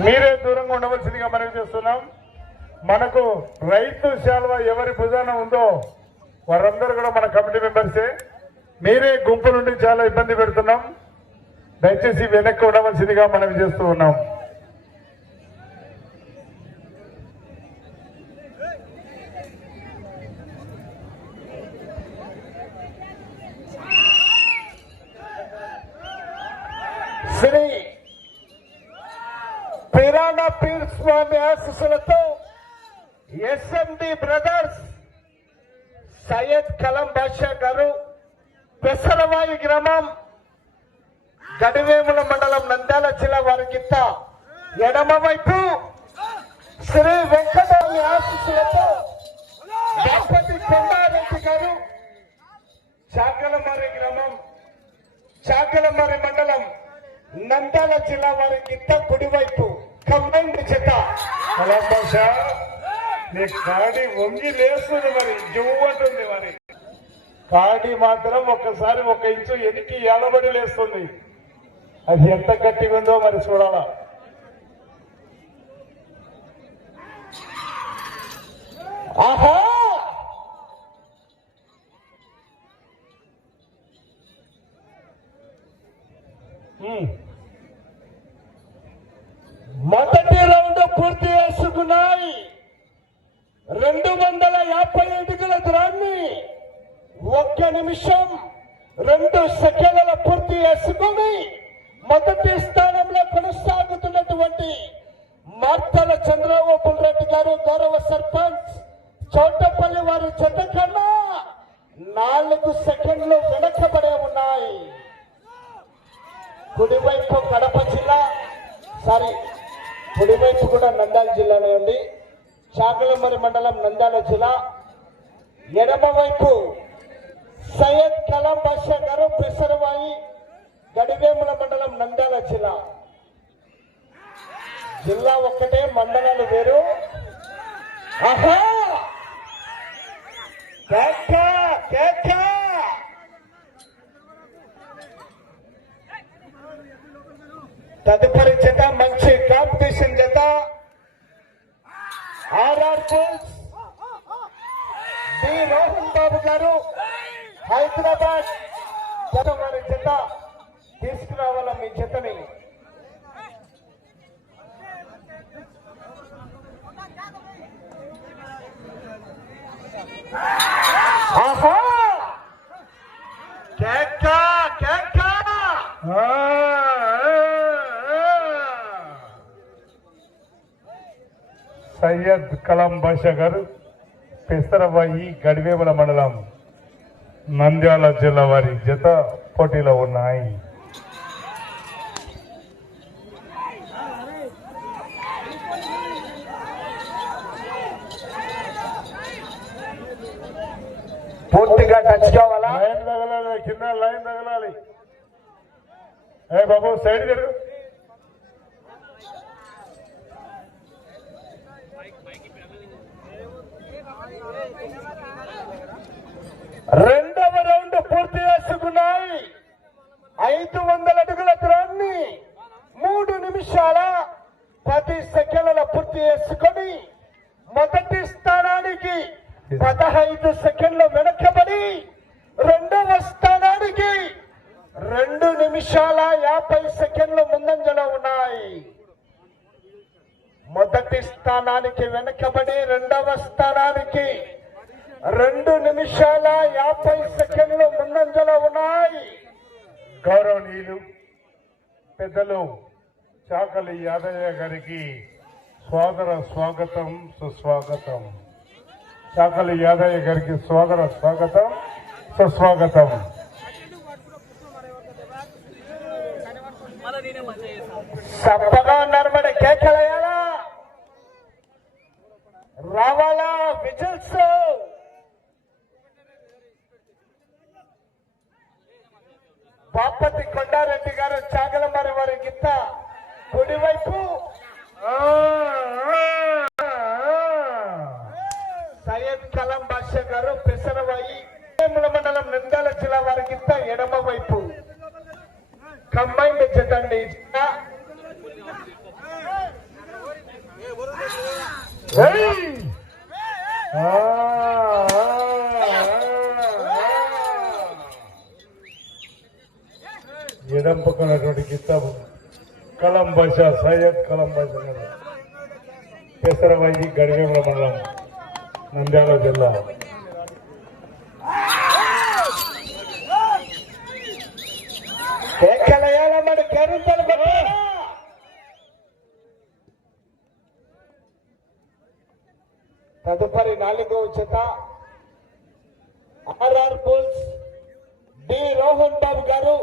మీరే దూరంగా ఉండవలసిందిగా మనవి చేస్తున్నాం. మనకు రైతు శాల్వా ఎవరి భుజాన ఉందో వారందరూ కూడా మన కమిటీ మెంబర్సే. మీరే గుంపు నుండి చాలా ఇబ్బంది పెడుతున్నాం. దయచేసి వెనక్కి ఉండవలసిందిగా మనవి చేస్తూ ఉన్నాం. శ్రీ పిరాణా పీర్ స్వామి ఆశీస్సులతో ఎస్ఎండి బ్రదర్స్ సయ్యద్ కలం బాషా గారు పెసరవాయి గ్రామం గడివేముల మండలం నంద్యాల జిల్లా వారి గిత్త ఎడమ వైపు శ్రీ వెంకటస్వామి ఆశీస్సులతో గణపతి కొండారెడ్డి గారు చాకలమర్రి గ్రామం చాకలమర్రి మండలం నంద్యాల జిల్లా వారి గిత్త కుడివైపు కంబైండ్ జత. నీ కాడి వంగి లేస్తుంది, మరి జువ్వు అంటుంది. మరి కాడి మాత్రం ఒక్కసారి 1 ఇంచు ఎనికి ఏలబడి లేస్తుంది. అది ఎంత గట్టిగా ఉందో మరి చూడాలా. ఆహా మొదటి రౌండ్ పూర్తి చేసుకున్నాయి. 250 అడుగుల దూరాన్ని 1 నిమిషం 2 సెకండ్ల పూర్తి చేసుకుని మొదటి స్థానంలో కొనసాగుతున్నటువంటి మార్తల చంద్రబాబు రెడ్డి గారు గౌరవ సర్పంచ్ చౌటపల్లి వారి జత కన్నా 4 సెకండ్లు వెనకబడే ఉన్నాయి. కుడివైపు కడప జిల్లా, కుడివైపు కూడా నంద్యాల జిల్లానే ఉంది. చాకలమర్రి మండలం నంద్యాల జిల్లా. ఎడమ వైపు సయ్యద్ కలాం బాషా గారు పెసరవాయి గడివేముల మండలం నంద్యాల జిల్లా. జిల్లా ఒక్కటే, మండలాలు వేరు. ఆహా తదుపరి జత మంచి కాంపిటీషన్ జత ఆర్ఆర్ ఫోర్స్ బి రోహన్ బాబు గారు హైదరాబాద్ జత వారి జత తీసుకురావాల మీ జతని. ఆహా కేక కేక సయ్యద్ కలాం బాషా గారు పెసరవాయి గడివేముల మండలం నంద్యాల జిల్లా వారి జత పోటీలో ఉన్నాయి. పూర్తిగా టచ్ కావాలా? లైన్ తగలాలి, కింద లైన్ తగలాలి. ఏ బాబు సైడ్ జరుగు. రెండవ రౌండ్ పూర్తి చేసుకున్నాయి. 500 అడుగుల దూరాన్ని 3 నిమిషాల 10 సెకండ్ల పూర్తి చేసుకొని మొదటి స్థానానికి 15 సెకండ్లు వెనకబడి రెండవ స్థానానికి 2 నిమిషాల 50 సెకండ్లు ముందంజలో ఉన్నాయి. మొదటి స్థానానికి వెనకబడి రెండవ స్థానానికి 2 నిమిషాల 50 సెకండ్లు ముందంజలో ఉన్నాయి. గౌరవనీయులు పెద్దలు చాకలి యాదయ్య గారికి స్వాగతం సుస్వాగతం. చాకలి యాదయ్య గారికి స్వాగతం సుస్వాగతం. చప్పగా ఉన్నారు, మరి కేకలయ్యాలా, రావాలా విజిల్స్. బాపతి కొండారెడ్డి గారు చాగలమర్రి వారి గిత్త కుడివైపు, సయ్యద్ కలాం బాషా గారు పెసరవాయి మండలం నంద్యాల జిల్లా వారి గిత్త ఎడమ వైపు కంబైండ్ జతండి. ఏయ్! ఆ, ఎడం పక్కనటువంటి కితాబు కలం భాష సయ్యద్ కలం భాష గారు పెసరవైది గడిగంల మండలం నంద్యాల జిల్లా. మరి కరుతలు తదుపరి 4వ జత ఆర్ఆర్ బుల్స్ డి రోహన్ బాబు గారు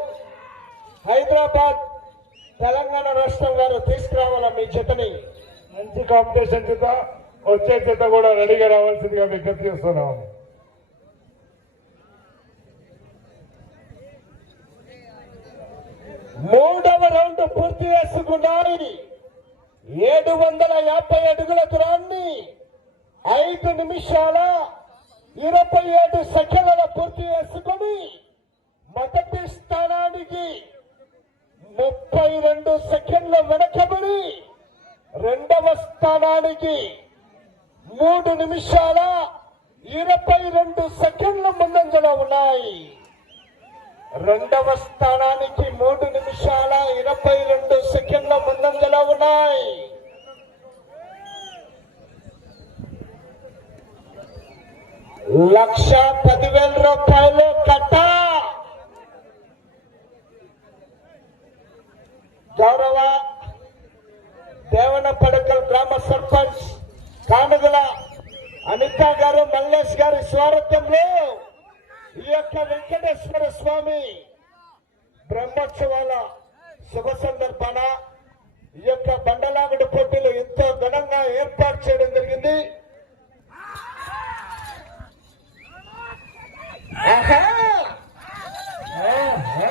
హైదరాబాద్ తెలంగాణ రాష్ట్రం గారు తీసుకురావాల మీ జతని. మంచి కాంపిటీషన్ చేత వచ్చే చేత కూడా రెడీగా రావాల్సిందిగా విజ్ఞప్తి చేస్తున్నాం. మూడవ రౌండ్ పూర్తి చేసుకున్నాయి. 750 అడుగుల దూరాన్ని 5 నిమిషాల 27 సెకండ్ల పూర్తి చేసుకుని మొదటి స్థానానికి 32 సెకండ్ల వెనకబడి రెండవ స్థానానికి 3 నిమిషాల 22 సెకండ్ల ముందంజలో ఉన్నాయి. రెండవ స్థానానికి 3 నిమిషాల 22 సెకండ్ల ముందంజలో ఉన్నాయి. ₹1,10,000 కట్ట. గౌరవ దేవనపడకల్ గ్రామ సర్పంచ్ కానుగల అనిత గారు మల్లేష్ గారి స్వాగతంలో ఈ యొక్క వెంకటేశ్వర స్వామి బ్రహ్మోత్సవాల శుభ సందర్భాన ఈ యొక్క బండలాగుడు పోటీలు ఎంతో ఘనంగా ఏర్పాటు చేయడం జరిగింది. ఆహా! ఆహా!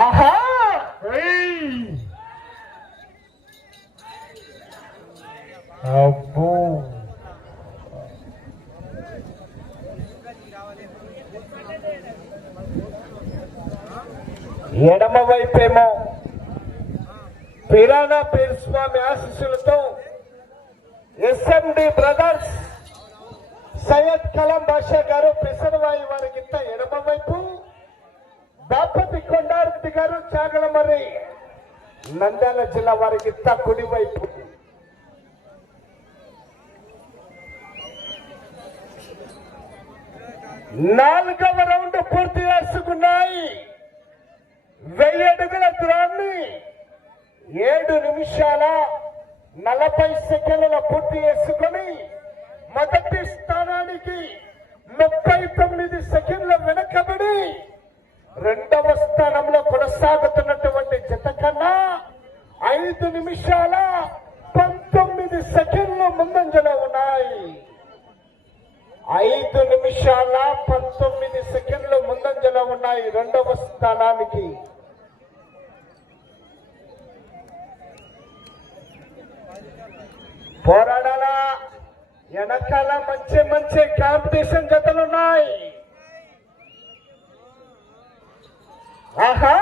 ఆహా! ఏయ్! అబ్బో ఎడమ వైపేమో పిరానా పేరు స్వామి ఆశీస్సులతో ఎస్ఎండి బ్రదర్స్ సయ్యద్ కలాం బాషా గారు పెసరవాయి వారికింత ఎడమ వైపు, బాపతి కొండారెడ్డి గారు చాగలమర్రి నంద్యాల జిల్లా వారికింత కుడి వైపు. నాలుగవ రౌండ్ పూర్తి చేసుకున్నాయి. 1000 అడుగుల దూరాన్ని 7 నిమిషాల 40 సెకండ్ల పూర్తి చేసుకుని మొదటి స్థానానికి 39 సెకండ్ల వెనకబడి రెండవ స్థానంలో కొనసాగుతున్నటువంటి జత కన్నా 5 నిమిషాల 19 సెకండ్లు ముందంజలో ఉన్నాయి. 5 నిమిషాల 19 సెకండ్లు ముందంజలో ఉన్నాయి రెండవ స్థానానికి. పోరాడాలా, వెనకాల మంచి మంచి కాంపిటీషన్ జతలున్నాయి. ఆహా!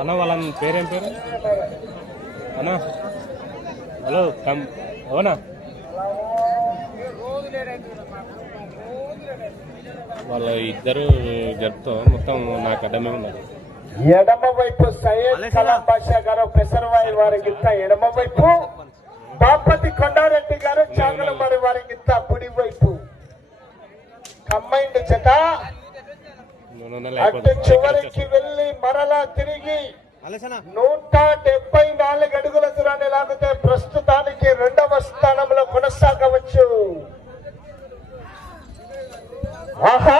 అన్న వాళ్ళ పేరేం పేరు అన్నా? హలో అవునా? వాళ్ళ ఇద్దరు జరుపుతాం మొత్తం నాకు అడ్డమే ఉన్నారు. ఎడమ వైపు సయ్యద్ కలాం బాషా గారు పెసరవాయి వారికింత ఎడమ వైపు, బాపతి కొండారెడ్డి గారు చాగలమర్రి వారికింత కుడి వైపు. కంబైండ్ జత అటు చివరికి వెళ్లి మరలా తిరిగి 174 అడుగుల దూరాన్ని లాగితే ప్రస్తుతానికి రెండవ స్థానంలో కొనసాగవచ్చు. ఆహా!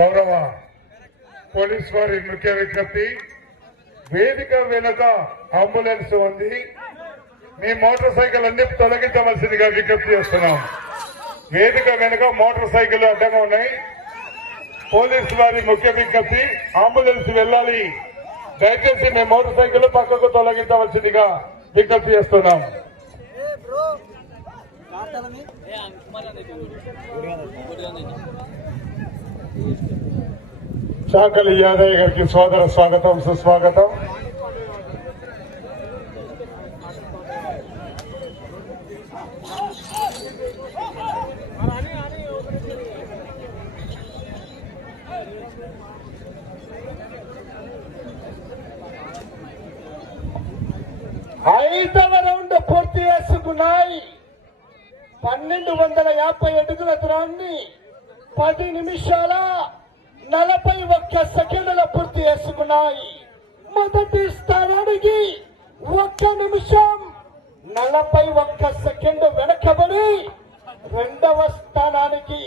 గౌరవ పోలీస్ వారి ముఖ్య విజ్ఞప్తి, వేదిక వెనుక అంబులెన్స్ ఉంది, మీ మోటార్ సైకిల్ అన్ని తొలగించవలసిందిగా విజ్ఞప్తి చేస్తున్నాం. వేదిక వెనుక మోటార్ సైకిల్ అడ్డంగా ఉన్నాయి. పోలీసు వారి ముఖ్య విజ్ఞప్తి, అంబులెన్స్ వెళ్ళాలి, దయచేసి మీ మోటార్ సైకిల్ పక్కకు తొలగించవలసిందిగా విజ్ఞప్తి చేస్తున్నాం. చాకలి యాదయ్య గారికి సోదర స్వాగతం, సుస్వాగతం. ఐదవ రౌండ్ పూర్తి చేసుకున్నాయి. 1250 అడుగుల దూరాన్ని 10 నిమిషాల 41 సెకండ్ల పూర్తి చేసుకున్నాయి. మొదటి స్థానానికి 1 నిమిషం 41 సెకండ్ వెనకబడి రెండవ స్థానానికి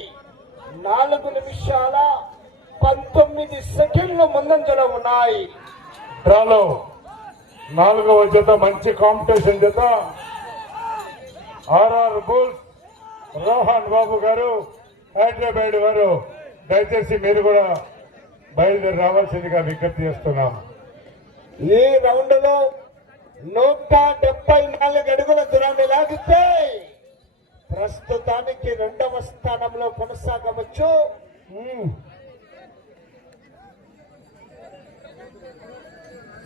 4 నిమిషాల 19 సెకండ్లు ముందంజలో ఉన్నాయి. డ్రాలో 4వ జత మంచి కాంపిటీషన్ జత ఆర్ఆర్ బుల్స్ రోహన్ బాబు గారు, హైదరాబాద్ వారు. దయచేసి మీరు కూడా బయలుదేరి రావాల్సిందిగా విజ్ఞప్తి చేస్తున్నాం. ఈ రౌండ్ లో 174 అడుగుల దూరాన్ని లాగితే ప్రస్తుతానికి రెండవ స్థానంలో కొనసాగవచ్చు.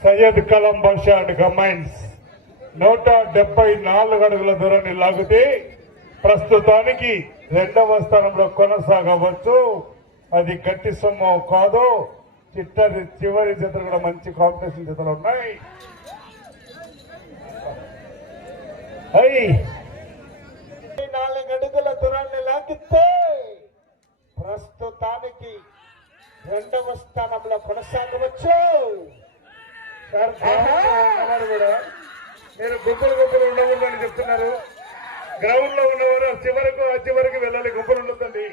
సయ్యద్ కలం బాషా అండ్ కంబైన్స్ 174 అడుగుల దూరాన్ని లాగితే ప్రస్తుతానికి రెండవ స్థానంలో కొనసాగవచ్చు. అది గట్టి సొమ్ము కాదు. చివరి జతలు కూడా మంచి కాంపిటీషన్ జతలు ఉన్నాయి. 4 అడుగుల దూరాన్ని లాగితే ప్రస్తుతానికి రెండవ స్థానంలో కొనసాగవచ్చు. కూడా మీరు గుంపులు ఉండకూడదని చెప్తున్నారు. గ్రౌండ్ లో ఉన్నవారు చివరికి వెళ్ళాలి, గుంపులు ఉండదండి.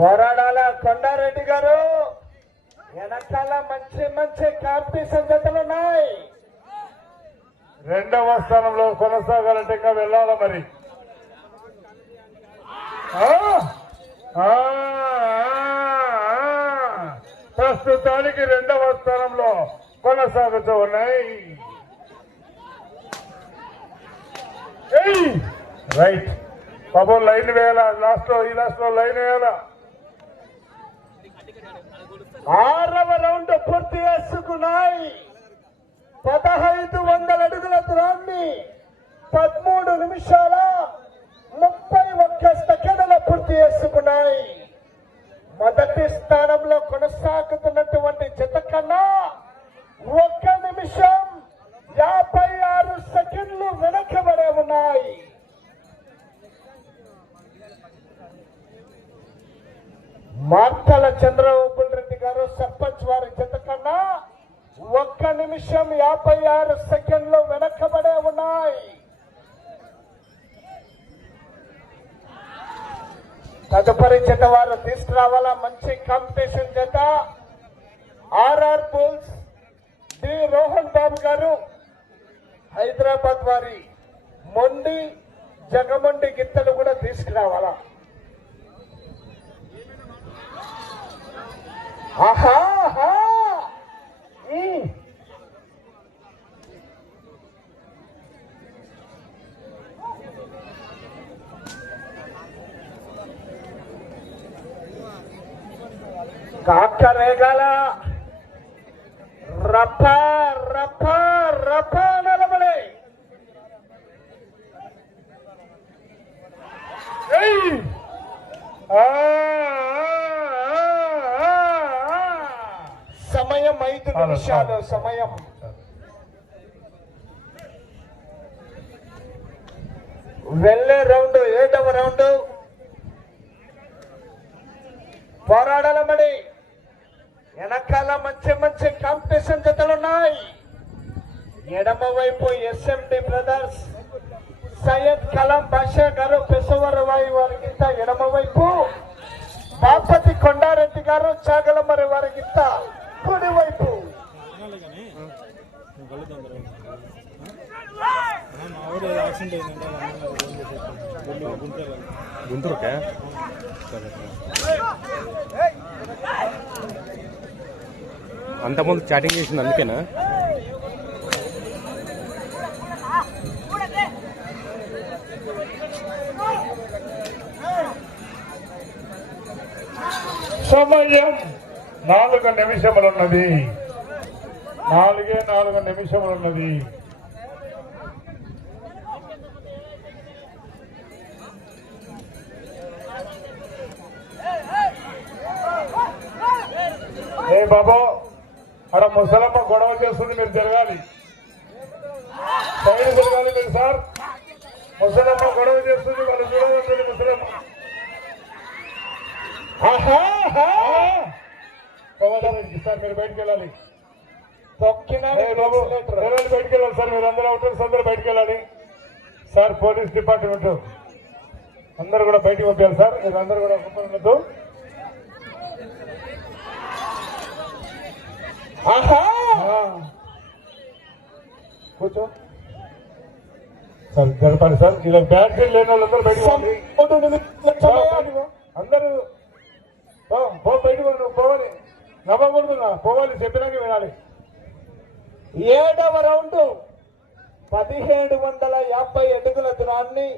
పోరాడాల కొండారెడ్డి గారు, వెనకాల మంచి కాంపిటీషన్ జతలున్నాయి. రెండవ స్థానంలో కొనసాగాలంటే ఇంకా వెళ్ళాలా మరి. ప్రస్తుతానికి రెండవ స్థానంలో కొనసాగుతూ ఉన్నాయి. రైట్ బాబు, లైన్ వేయాలా, ఈ లాస్ట్ లో లైన్ వేయాలా. 6వ రౌండ్ పూర్తి చేసుకున్నాయి. 1500 అడుగుల దూరాన్ని 13 నిమిషాల 31 సెకండ్ల పూర్తి చేసుకున్నాయి. మొదటి స్థానంలో కొనసాగుతున్నటువంటి జత కన్నా 1 నిమిషం 56 సెకండ్లు వెనకబడే ఉన్నాయి. మార్తల చంద్రబాబు రెడ్డి గారు సర్పంచ్ వారి జత కన్నా 1 నిమిషం 56 సెకండ్లు వెనకబడే ఉన్నాయి. తదుపరి జత వారు తీసుకురావాలా మంచి కాంపిటీషన్ జత ఆర్ఆర్ బుల్స్ డి రోహన్ బాబు గారు, హైదరాబాద్ వారి మొండి జగమొండి గిత్తలు కూడా తీసుకురావాలా. కాక రేగాల రప్ప రప్ప రప్ప నిలబడి సమయం 5 నిమిషాలు. సమయం వెళ్ళే రౌండ్ 7వ రౌండ్ పోరాడాలమడి. వెనకాల మంచి మంచి కాంపిటీషన్ జతలున్నాయి. ఎడమ వైపు ఎస్ఎండి బ్రదర్స్ సయ్యద్ కలాం బాషా గారు పెసవర్ వాయి వారికింత ఎడమ వైపు, బాపతి కొండారెడ్డి గారు చాగలమరి వారికింత కుడి వైపు. గుంటూరుకే అంతకుముందు చాటింగ్ చేసింది అందుకేనా? సమయం 4 నిమిషములున్నది. 4 నిమిషములున్నది. ఏ బాబు, అక్కడ ముసలమ్మ గొడవ చేస్తుంది, మీరు జరగాలి, సైడ్ జరగాలి మీరు సార్. ముసలమ్మ గొడవ చేస్తుంది, వాళ్ళు చూడవద్దు ముసలమ్మ. సార్ మీరు బయటకు వెళ్ళాలి. బాబు బయటకు వెళ్ళాలి సార్, మీరు అందరూ అవుతారు, అందరూ బయటకు వెళ్ళాలి సార్. పోలీస్ డిపార్ట్మెంట్ అందరూ కూడా బయటకు పంపాలి సార్, మీరు అందరూ కూడా ఉండదు. కూర్చో సార్, జరపాలి సార్. ఇలా బ్యాటరీ లేని వాళ్ళందరూ బయటకు అందరూ బయటకు నువ్వు పోవాలి, నమ్మకూడదు, పోవాలి, చెప్పినాక వినాలి. 7వ రౌండ్ 1750 అడుగుల దూరాన్ని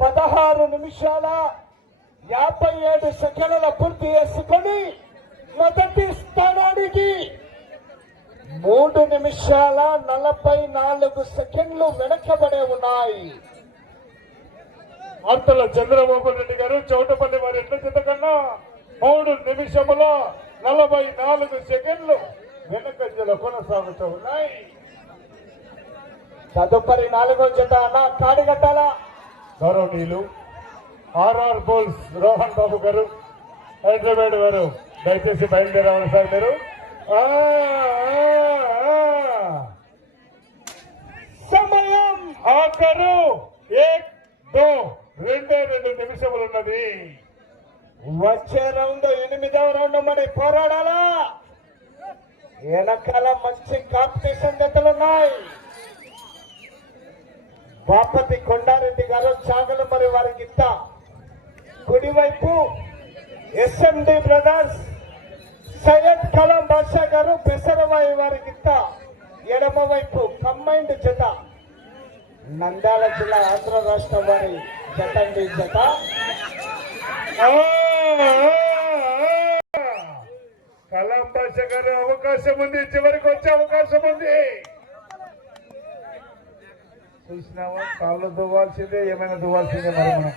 16 నిమిషాల 57 సెకండ్ల పూర్తి చేసుకొని మొదటి స్థానానికి 3 నిమిషాల 44 సెకండ్లు వెనకబడే ఉన్నాయి. వార్తల చంద్రబాబు రెడ్డి గారు చౌటపల్లి వారి ఎట్ల చేత కన్నా 3 నిమిషముల 44 సెకండ్లు వెనకంజలో కొనసాగుతూ ఉన్నాయి. తదుపరి 4వ జత అన్న కాడిగట్టాల గౌరవనీయులు ఆర్ఆర్ బోల్స్ రోహన్ బాబు గారు, హైదరాబాద్ వారు దయచేసి బయలుదేరాలి సార్. మీరు సమయం ఆఖరు 2 నిమిషములున్నది. వచ్చే రౌండ్ 8వ రౌండ్ మరి పోరాడాలా. వెనకాల మంచి కాంపిటీషన్ జతలున్నాయి. బాపతి కొండారెడ్డి గారు చాగలు మరి వారికి కుడివైపు ఎస్ఎండి బ్రదర్స్ సయ్యద్ కలాం బాషా గారు పెసరవాయి వారికి ఎడమ వైపు కంబైన్డ్ జత నంద్యాల జిల్లా ఆంధ్ర రాష్ట్రం వారి జత జత. కలాం భాష గారు అవకాశం ఉంది, చివరికి వచ్చే అవకాశం ఉంది. చూసినావా, కాళ్ళు దువ్వాల్సిందే, ఏమైనా దువ్వాల్సిందే. మరి మనం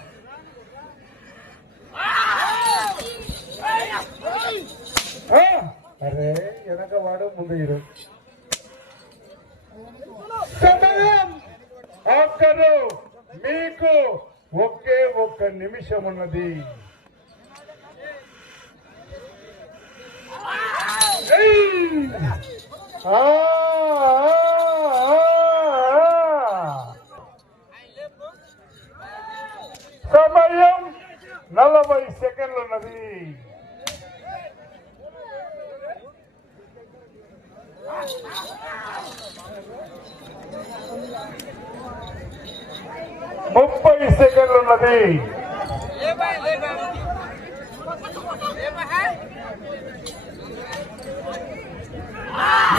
అరే వెనక వాడు ముందు ఇరు. సమయం ఆఖరు, మీకు ఒకే 1 నిమిషం ఉన్నది. సమయం 40 సెకండ్లు ఉన్నది. ముప్పై సెకండ్లు ఉన్నది.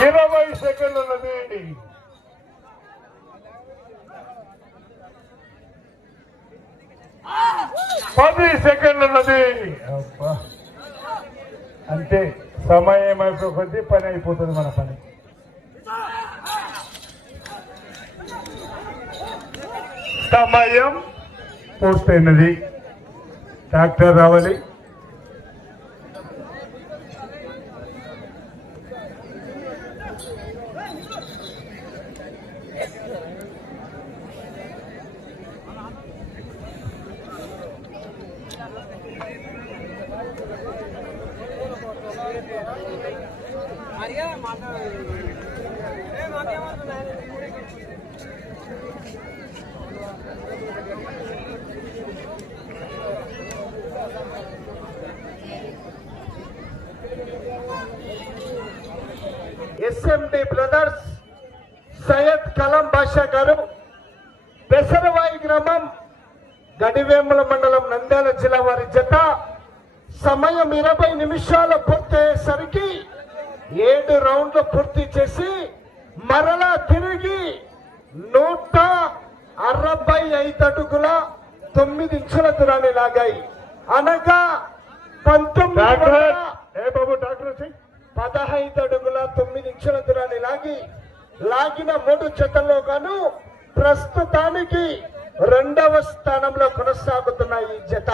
20 సెకండ్లు ఉన్నది. 10 సెకండ్లు ఉన్నది. అంతే, సమయం అయిపోతే పని అయిపోతుంది మన పని. సమయం పూర్తయినది. ట్రాక్టర్ రావాలి. ఎస్ఎండి బ్రదర్స్ సయ్యద్ కలం బాషా గారు పెసరవాయి గ్రామం గడివేముల మండలం నంద్యాల జిల్లా వారి జత సమయం 20 నిమిషాలు పూర్తయ్యేసరికి 7 రౌండ్లు పూర్తి చేసి మరలా తిరిగి 165 అడుగుల 9 ఇంచుల దూరాన్ని లాగాయి. అనగా 15 అడుగుల 9 ఇంచుల దూరాన్ని లాగిన 3 జతల్లో గాను ప్రస్తుతానికి 2వ స్థానంలో కొనసాగుతున్న ఈ జత